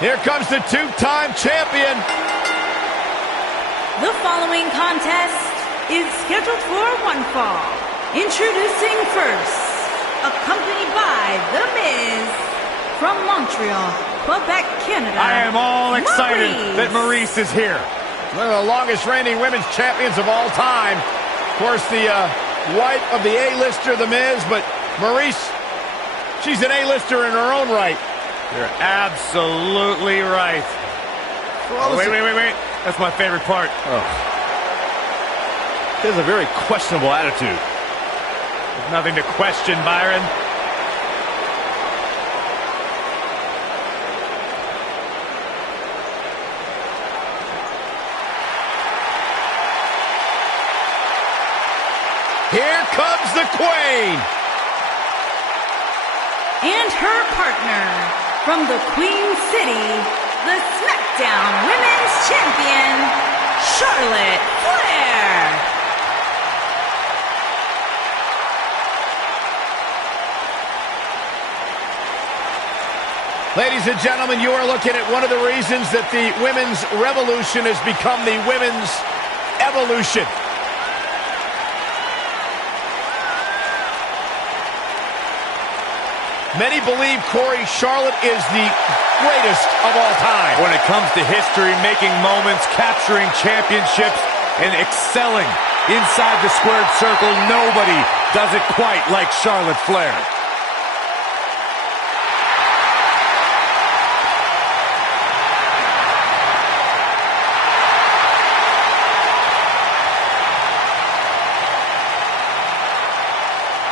Here comes the two-time champion. The following contest is scheduled for one fall. Introducing first, accompanied by The Miz from Montreal, Quebec, Canada. I am all excited that Maryse is here. One of the longest reigning women's champions of all time. Of course, the wife of the A-lister, The Miz, but Maryse, she's an A-lister in her own right. You're absolutely right. Oh, wait. That's my favorite part. Oh. He has a very questionable attitude. There's nothing to question, Byron. Here comes the Queen. And her partner from the Queen City, the SmackDown Women's Champion, Charlotte Flair. Ladies and gentlemen, you are looking at one of the reasons that the women's revolution has become the women's evolution. Many believe, Corey, Charlotte is the greatest of all time. When it comes to history, making moments, capturing championships, and excelling inside the squared circle, nobody does it quite like Charlotte Flair.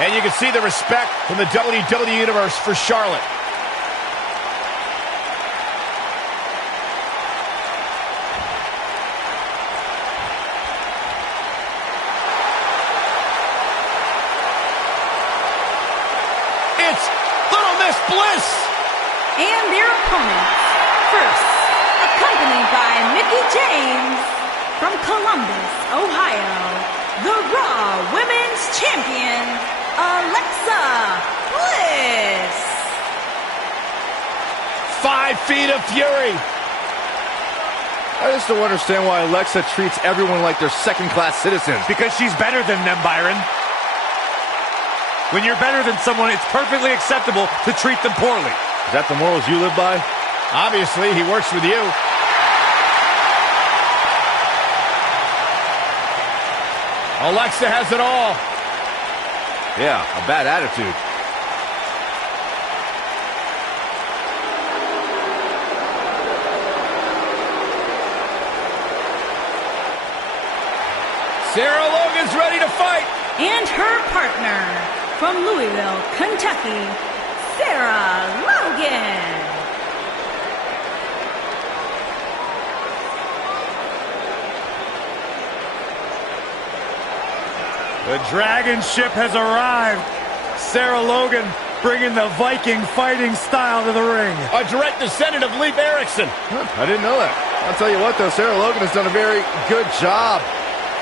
And you can see the respect from the WWE Universe for Charlotte. It's Little Miss Bliss. And their opponents. First, accompanied by Mickie James from Columbus, Ohio, the Raw Women's Champion, Alexa Bliss. 5 feet of fury. I just don't understand why Alexa treats everyone like they're second-class citizens. Because she's better than them, Byron. When you're better than someone, it's perfectly acceptable to treat them poorly. Is that the morals you live by? Obviously, he works with you. Alexa has it all. Yeah, a bad attitude. Sarah Logan's ready to fight. And her partner from Louisville, Kentucky, Sarah Logan. The Dragon Ship has arrived. Sarah Logan bringing the Viking fighting style to the ring. A direct descendant of Leif Erikson. I didn't know that. I'll tell you what, though, Sarah Logan has done a very good job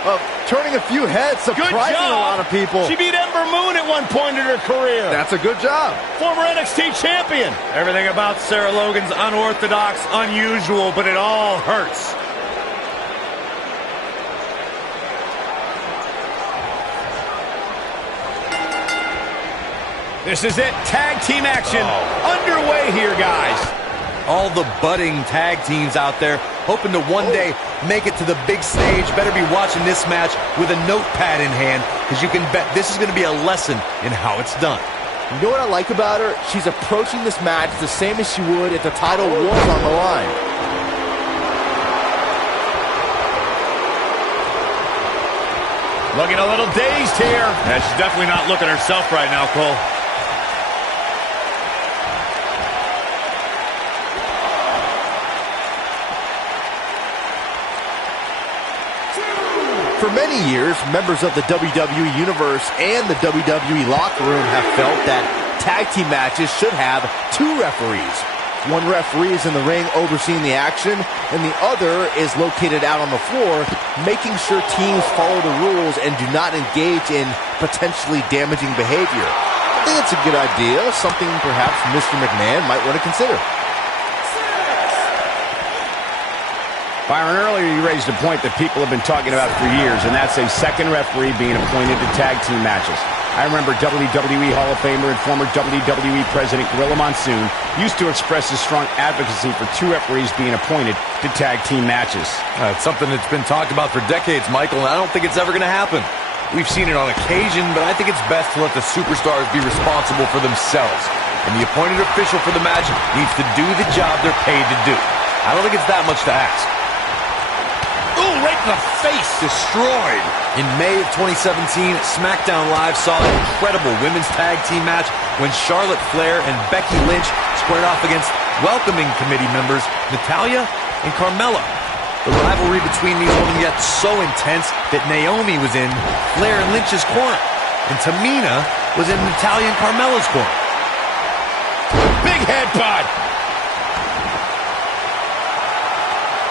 of turning a few heads, surprising a lot of people. She beat Ember Moon at one point in her career. That's a good job. Former NXT champion. Everything about Sarah Logan's unorthodox, unusual, but it all hurts. This is it. Tag team action underway here, guys. All the budding tag teams out there hoping to one day make it to the big stage. Better be watching this match with a notepad in hand, because you can bet this is going to be a lesson in how it's done. You know what I like about her? She's approaching this match the same as she would if the title was on the line. Looking a little dazed here. Yeah, she's definitely not looking herself right now, Cole. For many years, members of the WWE Universe and the WWE locker room have felt that tag team matches should have 2 referees. One referee is in the ring overseeing the action, and the other is located out on the floor, making sure teams follow the rules and do not engage in potentially damaging behavior. I think it's a good idea, something perhaps Mr. McMahon might want to consider. Byron, earlier you raised a point that people have been talking about for years, and that's a second referee being appointed to tag team matches. I remember WWE Hall of Famer and former WWE President Gorilla Monsoon used to express his strong advocacy for two referees being appointed to tag team matches. It's something that's been talked about for decades, Michael, and I don't think it's ever going to happen. We've seen it on occasion, but I think it's best to let the superstars be responsible for themselves. And the appointed official for the match needs to do the job they're paid to do. I don't think it's that much to ask. Ooh, right in the face. Destroyed. In May of 2017, SmackDown Live saw an incredible women's tag team match when Charlotte Flair and Becky Lynch squared off against welcoming committee members Natalya and Carmella. The rivalry between these women got so intense that Naomi was in Flair and Lynch's corner, and Tamina was in Natalya and Carmella's corner. Big headbutt.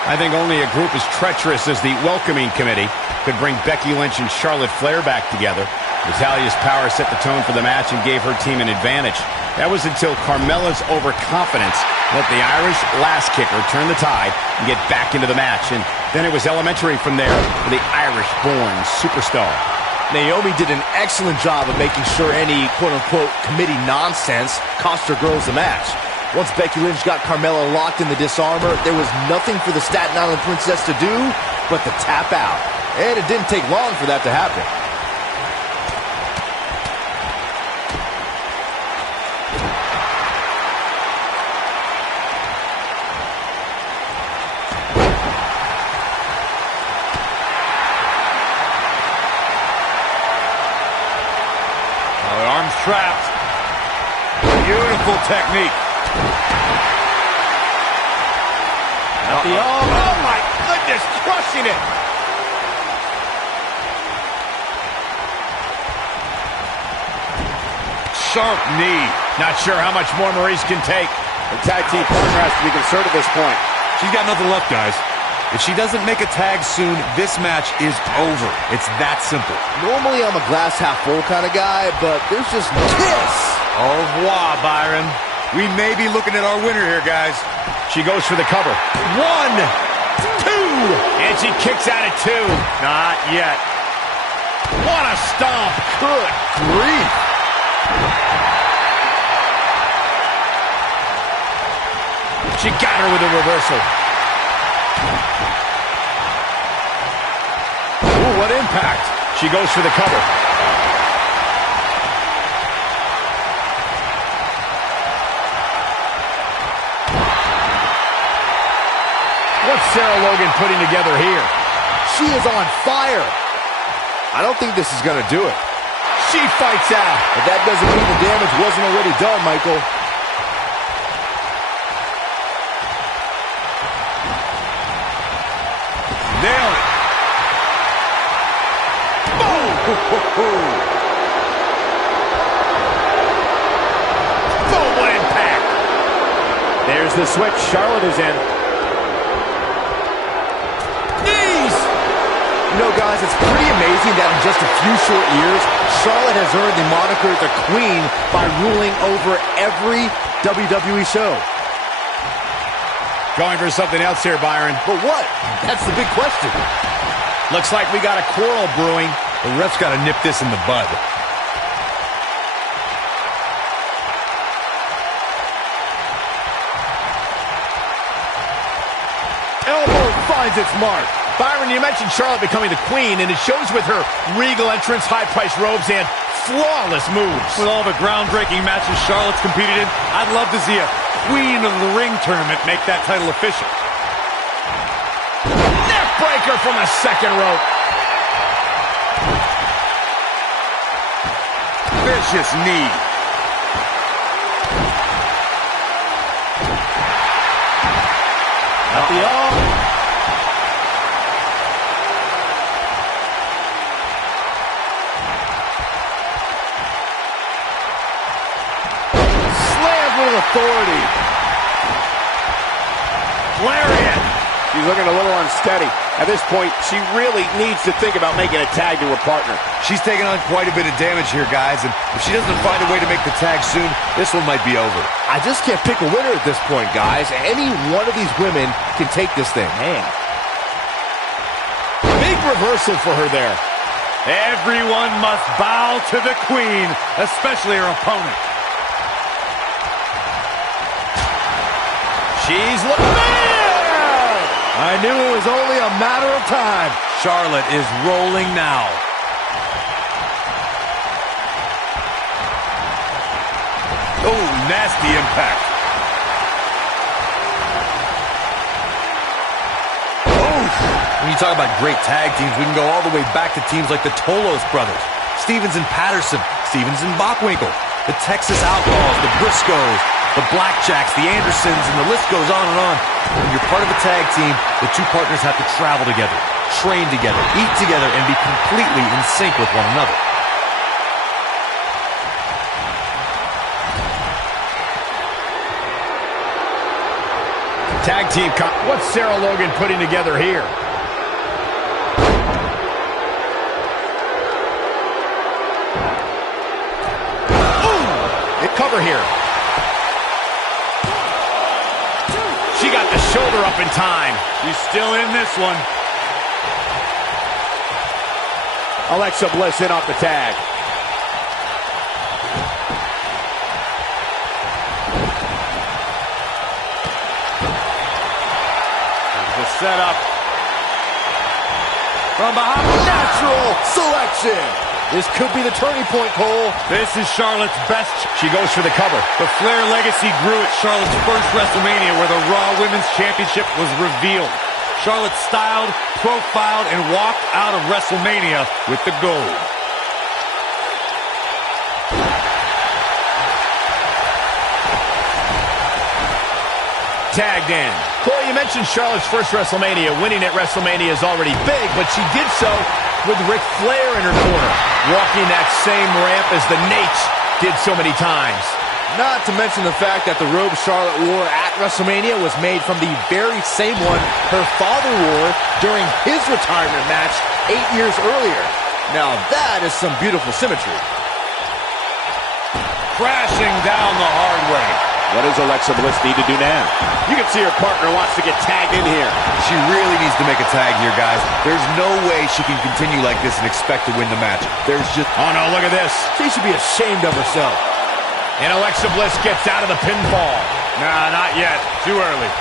I think only a group as treacherous as the welcoming committee could bring Becky Lynch and Charlotte Flair back together. Natalya's power set the tone for the match and gave her team an advantage. That was until Carmella's overconfidence let the Irish last kicker turn the tide and get back into the match. And then it was elementary from there for the Irish-born superstar. Naomi did an excellent job of making sure any quote-unquote committee nonsense cost her girls the match. Once Becky Lynch got Carmella locked in the disarmor, there was nothing for the Staten Island Princess to do but to tap out. And it didn't take long for that to happen. Oh, the arm's trapped. Beautiful technique. Oh, my goodness, crushing it. Sharp knee. Not sure how much more Maurice can take. The tag team partner has to be concerned at this point. She's got nothing left, guys. If she doesn't make a tag soon, this match is over. It's that simple. Normally I'm a glass half full kind of guy, but there's just no kiss. Au revoir, Byron. We may be looking at our winner here, guys. She goes for the cover. 1, 2, and she kicks out at 2. Not yet. What a stomp. Good grief. She got her with a reversal. Ooh, what impact. She goes for the cover. What's Sarah Logan putting together here? She is on fire. I don't think this is going to do it. She fights out. But that doesn't mean the damage wasn't already done, Michael. Nailed it. Boom, what impact. There's the switch. Charlotte is in. Knees. You know, guys, it's pretty amazing that in just a few short years, Charlotte has earned the moniker the Queen by ruling over every WWE show. Going for something else here, Byron. But what? That's the big question. Looks like we got a quarrel brewing. The ref's got to nip this in the bud. Elbow finds its mark. Byron, you mentioned Charlotte becoming the Queen, and it shows with her regal entrance, high-priced robes, and flawless moves. With all the groundbreaking matches Charlotte's competed in, I'd love to see a Queen of the Ring tournament make that title official. Neck breaker from the second rope. Vicious knee. At the arm. Slams with authority. Lariat. She's looking a little unsteady. At this point, she really needs to think about making a tag to her partner. She's taking on quite a bit of damage here, guys, and if she doesn't find a way to make the tag soon, this one might be over. I just can't pick a winner at this point, guys. Any one of these women can take this thing. Man, reversal for her there. Everyone must bow to the queen, especially her opponent. She's man! I knew it was only a matter of time. Charlotte is rolling now. Oh, nasty impact. When you talk about great tag teams, we can go all the way back to teams like the Tolos brothers, Stevens and Patterson, Stevens and Bockwinkel, the Texas Outlaws, the Briscoes, the Blackjacks, the Andersons, and the list goes on and on. When you're part of a tag team, the two partners have to travel together, train together, eat together, and be completely in sync with one another. Tag team, what's Sarah Logan putting together here? Cover here. She got the shoulder up in time. She's still in this one. Alexa Bliss in off the tag. There's the setup. From behind, natural selection. This could be the turning point, Cole. This is Charlotte's best. She goes for the cover. The Flair legacy grew at Charlotte's first WrestleMania, where the Raw Women's Championship was revealed. Charlotte styled, profiled, and walked out of WrestleMania with the gold. Tagged in. Corey, you mentioned Charlotte's first WrestleMania. Winning at WrestleMania is already big, but she did so with Ric Flair in her corner, walking that same ramp as the Nates did so many times. Not to mention the fact that the robe Charlotte wore at WrestleMania was made from the very same one her father wore during his retirement match 8 years earlier. Now that is some beautiful symmetry. Crashing down the hard way. What does Alexa Bliss need to do now? You can see her partner wants to get tagged in here. She really needs to make a tag here, guys. There's no way she can continue like this and expect to win the match. There's just... Oh, no, look at this. She should be ashamed of herself. And Alexa Bliss gets out of the pinfall. Nah, not yet. Too early.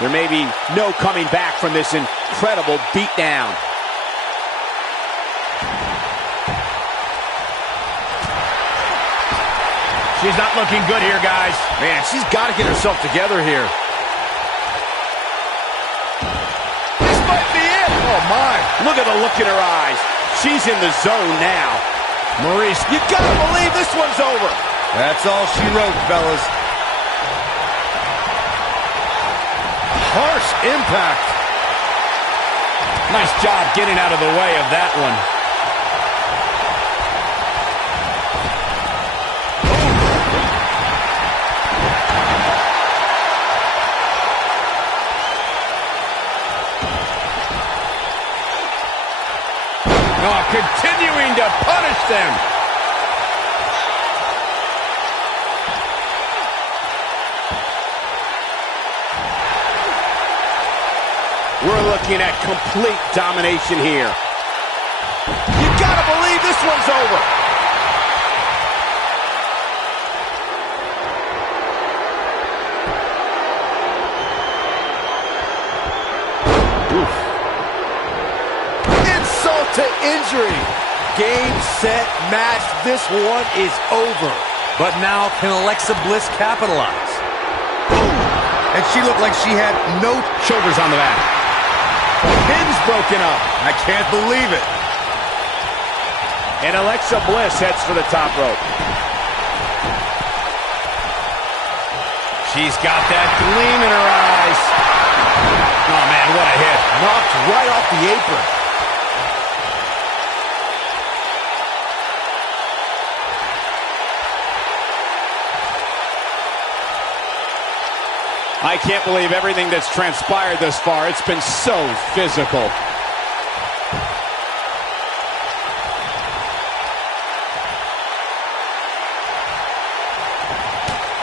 There may be no coming back from this incredible beatdown. She's not looking good here, guys. Man, she's got to get herself together here. This might be it. Oh, my. Look at the look in her eyes. She's in the zone now. Maurice, you got to believe this one's over. That's all she wrote, fellas. Harsh impact. Nice job getting out of the way of that one. Oh, continuing to punish them. We're looking at complete domination here. You gotta believe this one's over. Oof. Insult to injury. Game, set, match. This one is over. But now can Alexa Bliss capitalize? And she looked like she had no Shoulders on the mat. Pin's broken up. I can't believe it. And Alexa Bliss heads for the top rope. She's got that gleam in her eyes. Oh, man, what a hit. Knocked right off the apron. I can't believe everything that's transpired thus far. It's been so physical.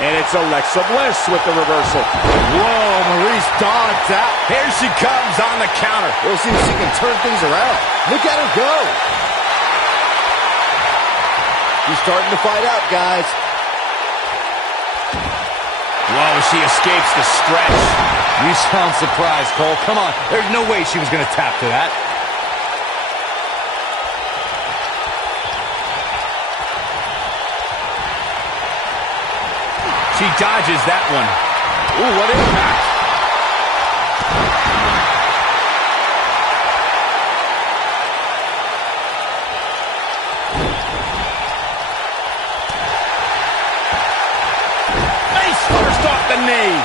And it's Alexa Bliss with the reversal. Whoa, Maurice dodged out. Here she comes on the counter. We'll see if she can turn things around. Look at her go. She's starting to fight out, guys. Whoa, she escapes the stretch. You sound surprised, Cole. Come on. There's no way she was going to tap to that. She dodges that one. Ooh, what impact. Face first off the knee.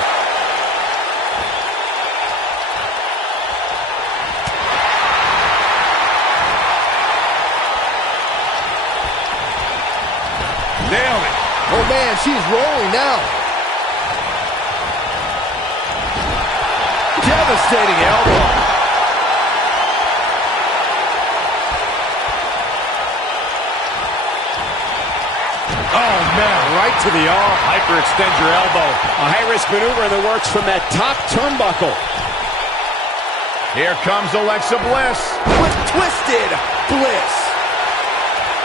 Nailed it. Oh, man, she's rolling now. Devastating elbow. Oh, man, right to the arm. Hyperextend your elbow. A high-risk maneuver in the works from that top turnbuckle. Here comes Alexa Bliss. With twisted Bliss.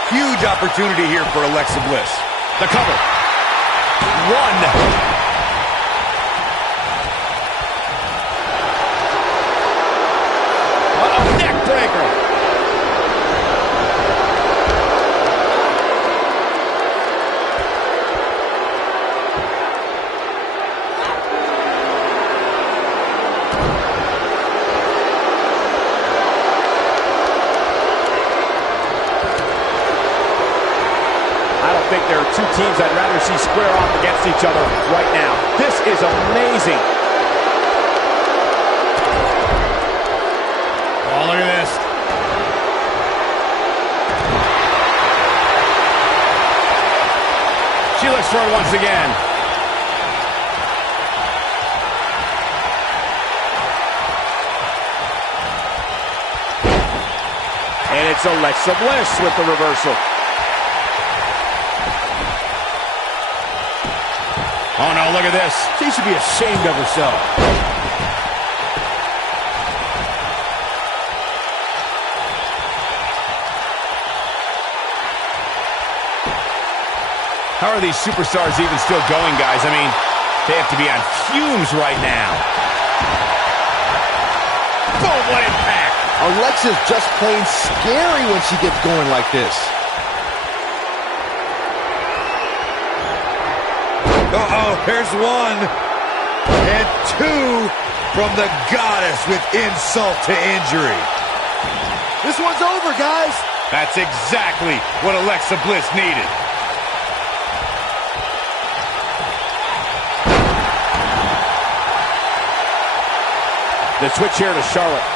Huge opportunity here for Alexa Bliss. The cover. One. Neck breaker. I don't think there are two teams I'd rather see square off against each other right now. This is amazing. Oh, look at this. She looks for it once again. And it's Alexa Bliss with the reversal. Oh, no, look at this. She should be ashamed of herself. How are these superstars even still going, guys? I mean, they have to be on fumes right now. Boom, what impact. Alexa's just plain scary when she gets going like this. Uh-oh, here's one. And two from the goddess with insult to injury. This one's over, guys. That's exactly what Alexa Bliss needed. The switch here to Charlotte.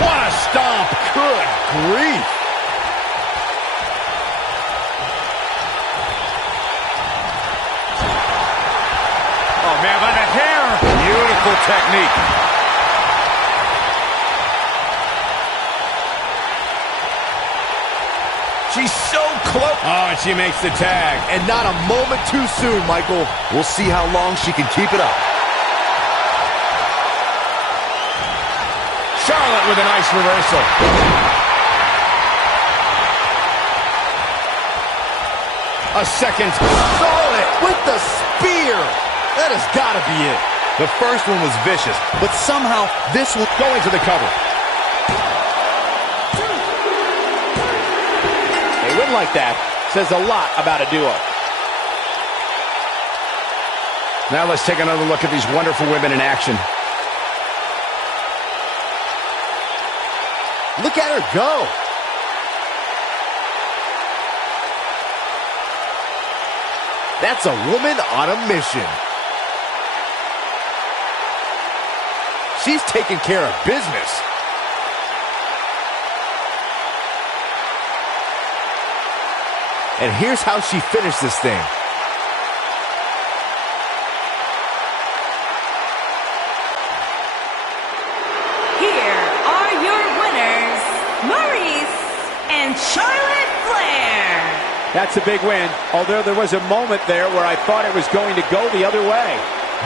What a stomp. Good grief. Oh, man, by the hair. Beautiful technique. She's so close. Oh, and she makes the tag. And not a moment too soon, Michael. We'll see how long she can keep it up. Charlotte with a nice reversal. A second. Solid with the spear. That has got to be it. The first one was vicious, but somehow this one... Going to the cover. A win like that says a lot about a duo. Now let's take another look at these wonderful women in action. Look at her go. That's a woman on a mission. She's taking care of business. And here's how she finished this thing. Here are your winners, Maurice and Charlotte Flair. That's a big win, although there was a moment there where I thought it was going to go the other way.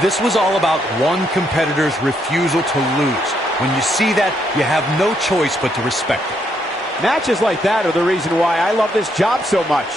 This was all about one competitor's refusal to lose. When you see that, you have no choice but to respect it. Matches like that are the reason why I love this job so much.